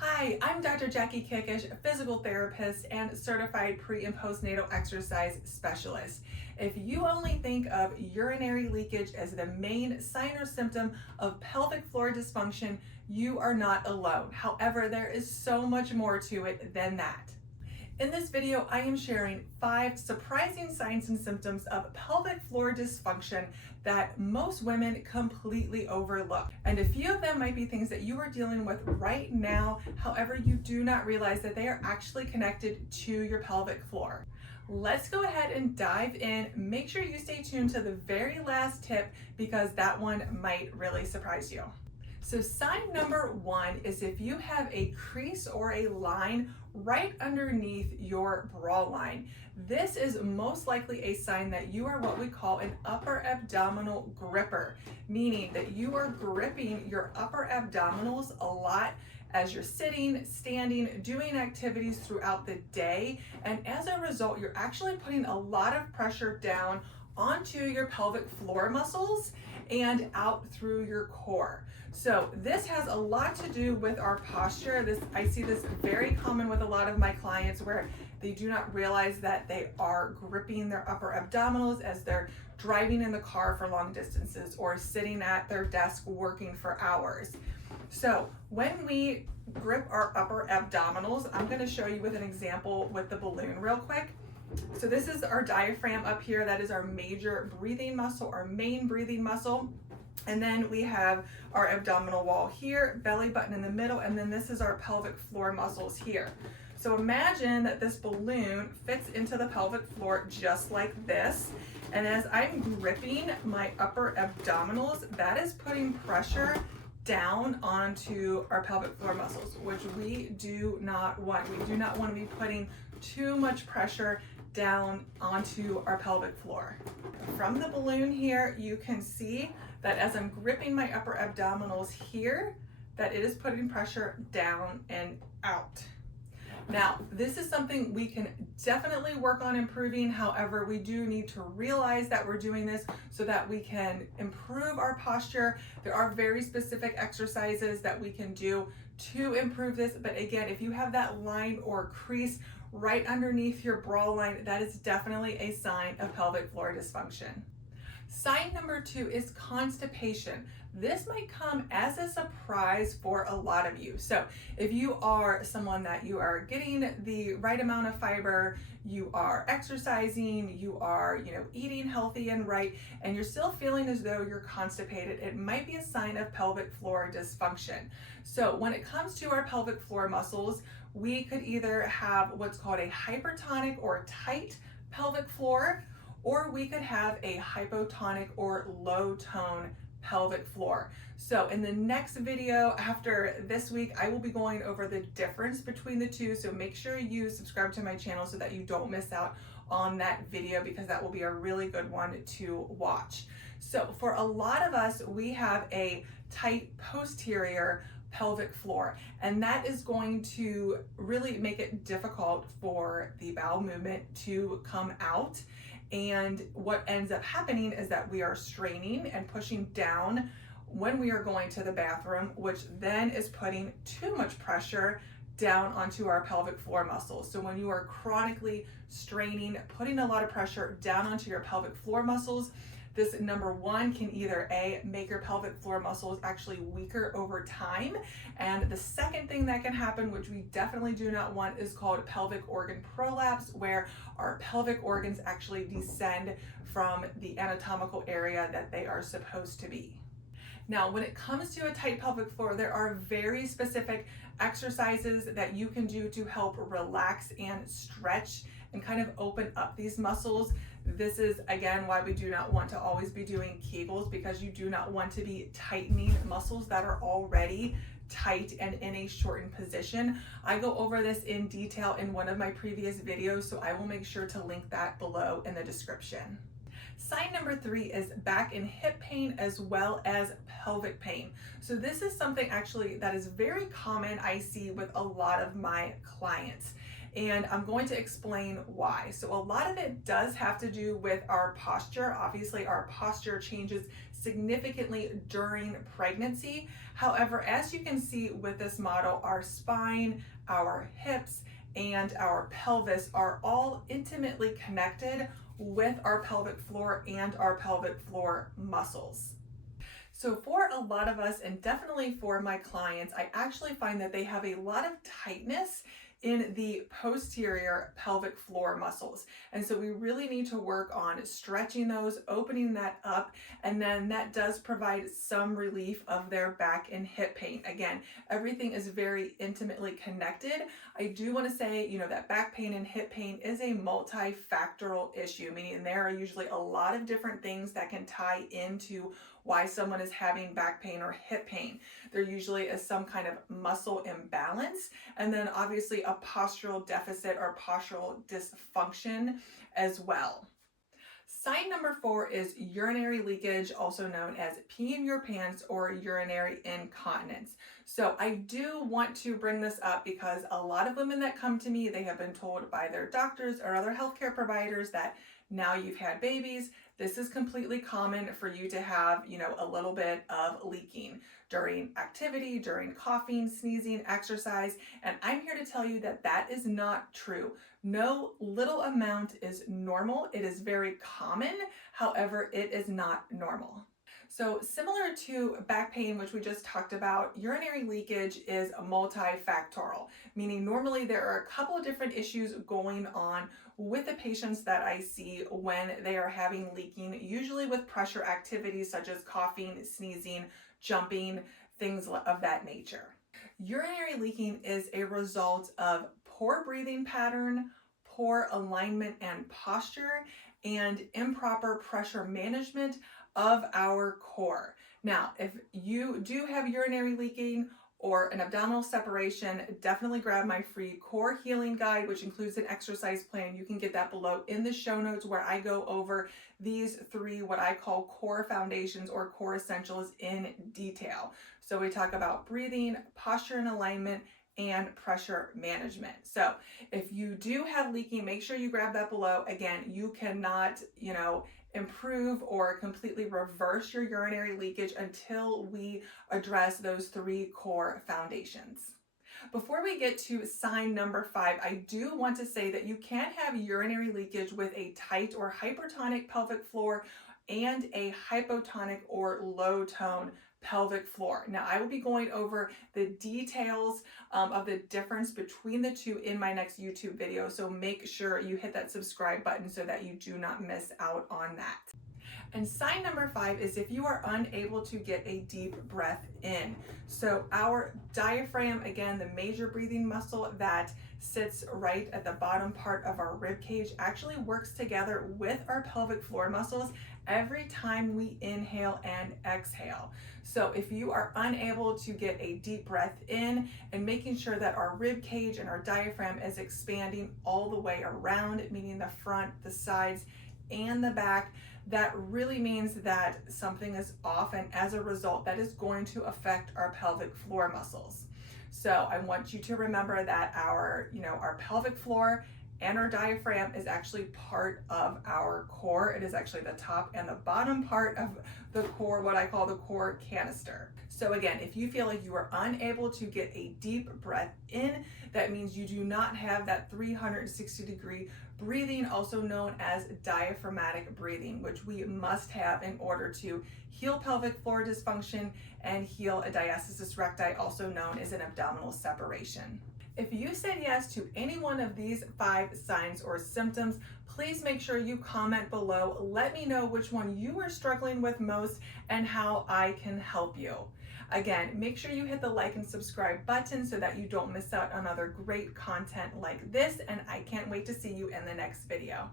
Hi, I'm Dr. Jackie Kickish, a physical therapist and certified pre and postnatal exercise specialist. If you only think of urinary leakage as the main sign or symptom of pelvic floor dysfunction, you are not alone. However, there is so much more to it than that. In this video, I am sharing 5 surprising signs and symptoms of pelvic floor dysfunction that most women completely overlook. And a few of them might be things that you are dealing with right now, however, you do not realize that they are actually connected to your pelvic floor. Let's go ahead and dive in. Make sure you stay tuned to the very last tip because that one might really surprise you. So sign number 1 is if you have a crease or a line right underneath your bra line. This is most likely a sign that you are what we call an upper abdominal gripper, meaning that you are gripping your upper abdominals a lot as you're sitting, standing, doing activities throughout the day. And as a result, you're actually putting a lot of pressure down onto your pelvic floor muscles and out through your core. So this has a lot to do with our posture. I see this very common with a lot of my clients where they do not realize that they are gripping their upper abdominals as they're driving in the car for long distances or sitting at their desk working for hours. So when we grip our upper abdominals, I'm going to show you with an example with the balloon real quick. So this is our diaphragm up here. That is our major breathing muscle, our main breathing muscle. And then we have our abdominal wall here, belly button in the middle, and then this is our pelvic floor muscles here. So imagine that this balloon fits into the pelvic floor just like this. And as I'm gripping my upper abdominals, that is putting pressure down onto our pelvic floor muscles, which we do not want. We do not want to be putting too much pressure down onto our pelvic floor. From the balloon here, you can see that as I'm gripping my upper abdominals here, that it is putting pressure down and out. Now, this is something we can definitely work on improving. However, we do need to realize that we're doing this so that we can improve our posture. There are very specific exercises that we can do to improve this. But again, if you have that line or crease right underneath your bra line, that is definitely a sign of pelvic floor dysfunction. Sign number 2 is constipation. This might come as a surprise for a lot of you. So if you are someone that you are getting the right amount of fiber, you are exercising, you are, eating healthy and right, and you're still feeling as though you're constipated, it might be a sign of pelvic floor dysfunction. So when it comes to our pelvic floor muscles, we could either have what's called a hypertonic or tight pelvic floor, or we could have a hypotonic or low tone pelvic floor. So in the next video after this week, I will be going over the difference between the two. So make sure you subscribe to my channel so that you don't miss out on that video, because that will be a really good one to watch. So for a lot of us, we have a tight posterior pelvic floor, and that is going to really make it difficult for the bowel movement to come out. And what ends up happening is that we are straining and pushing down when we are going to the bathroom, which then is putting too much pressure down onto our pelvic floor muscles. So when you are chronically straining, putting a lot of pressure down onto your pelvic floor muscles, this number 1 can either make your pelvic floor muscles actually weaker over time. And the second thing that can happen, which we definitely do not want, is called pelvic organ prolapse, where our pelvic organs actually descend from the anatomical area that they are supposed to be. Now, when it comes to a tight pelvic floor, there are very specific exercises that you can do to help relax and stretch and kind of open up these muscles. This is, again, why we do not want to always be doing Kegels, because you do not want to be tightening muscles that are already tight and in a shortened position. I go over this in detail in one of my previous videos, so I will make sure to link that below in the description. Sign number 3 is back and hip pain as well as pelvic pain. So this is something actually that is very common I see with a lot of my clients. And I'm going to explain why. So a lot of it does have to do with our posture. Obviously, our posture changes significantly during pregnancy. However, as you can see with this model, our spine, our hips, and our pelvis are all intimately connected with our pelvic floor and our pelvic floor muscles. So for a lot of us, and definitely for my clients, I actually find that they have a lot of tightness in the posterior pelvic floor muscles. And so we really need to work on stretching those, opening that up, and then that does provide some relief of their back and hip pain. Again, everything is very intimately connected. I do want to say, that back pain and hip pain is a multifactorial issue, meaning there are usually a lot of different things that can tie into why someone is having back pain or hip pain. There usually is some kind of muscle imbalance, and then obviously a postural deficit or postural dysfunction as well. Sign number 4 is urinary leakage, also known as pee in your pants or urinary incontinence. So I do want to bring this up because a lot of women that come to me, they have been told by their doctors or other healthcare providers that now you've had babies, this is completely common for you to have, a little bit of leaking during activity, during coughing, sneezing, exercise. And I'm here to tell you that that is not true. No little amount is normal. It is very common. However, it is not normal. So similar to back pain, which we just talked about, urinary leakage is multifactorial, meaning normally there are a couple of different issues going on with the patients that I see when they are having leaking, usually with pressure activities such as coughing, sneezing, jumping, things of that nature. Urinary leaking is a result of poor breathing pattern, poor alignment and posture, and improper pressure management of our core. Now, if you do have urinary leaking or an abdominal separation, definitely grab my free core healing guide, which includes an exercise plan. You can get that below in the show notes, where I go over these 3 what I call core foundations or core essentials in detail. So we talk about breathing, posture and alignment, and pressure management. So if you do have leaking, make sure you grab that below. Again, you cannot, improve or completely reverse your urinary leakage until we address those 3 core foundations. Before we get to sign number 5, I do want to say that you can have urinary leakage with a tight or hypertonic pelvic floor and a hypotonic or low tone pelvic floor. Now, I will be going over the details of the difference between the two in my next YouTube video, so make sure you hit that subscribe button so that you do not miss out on that. And sign number 5 is if you are unable to get a deep breath in. So our diaphragm, again, the major breathing muscle that sits right at the bottom part of our rib cage, actually works together with our pelvic floor muscles every time we inhale and exhale. So if you are unable to get a deep breath in, and making sure that our rib cage and our diaphragm is expanding all the way around, meaning the front, the sides, and the back, that really means that something is off, and as a result, that is going to affect our pelvic floor muscles. So I want you to remember that our pelvic floor and our diaphragm is actually part of our core. It is actually the top and the bottom part of the core, what I call the core canister. So again, if you feel like you are unable to get a deep breath in, that means you do not have that 360-degree breathing, also known as diaphragmatic breathing, which we must have in order to heal pelvic floor dysfunction and heal a diastasis recti, also known as an abdominal separation. If you said yes to any one of these 5 signs or symptoms, please make sure you comment below. Let me know which one you are struggling with most and how I can help you. Again, make sure you hit the like and subscribe button so that you don't miss out on other great content like this, and I can't wait to see you in the next video.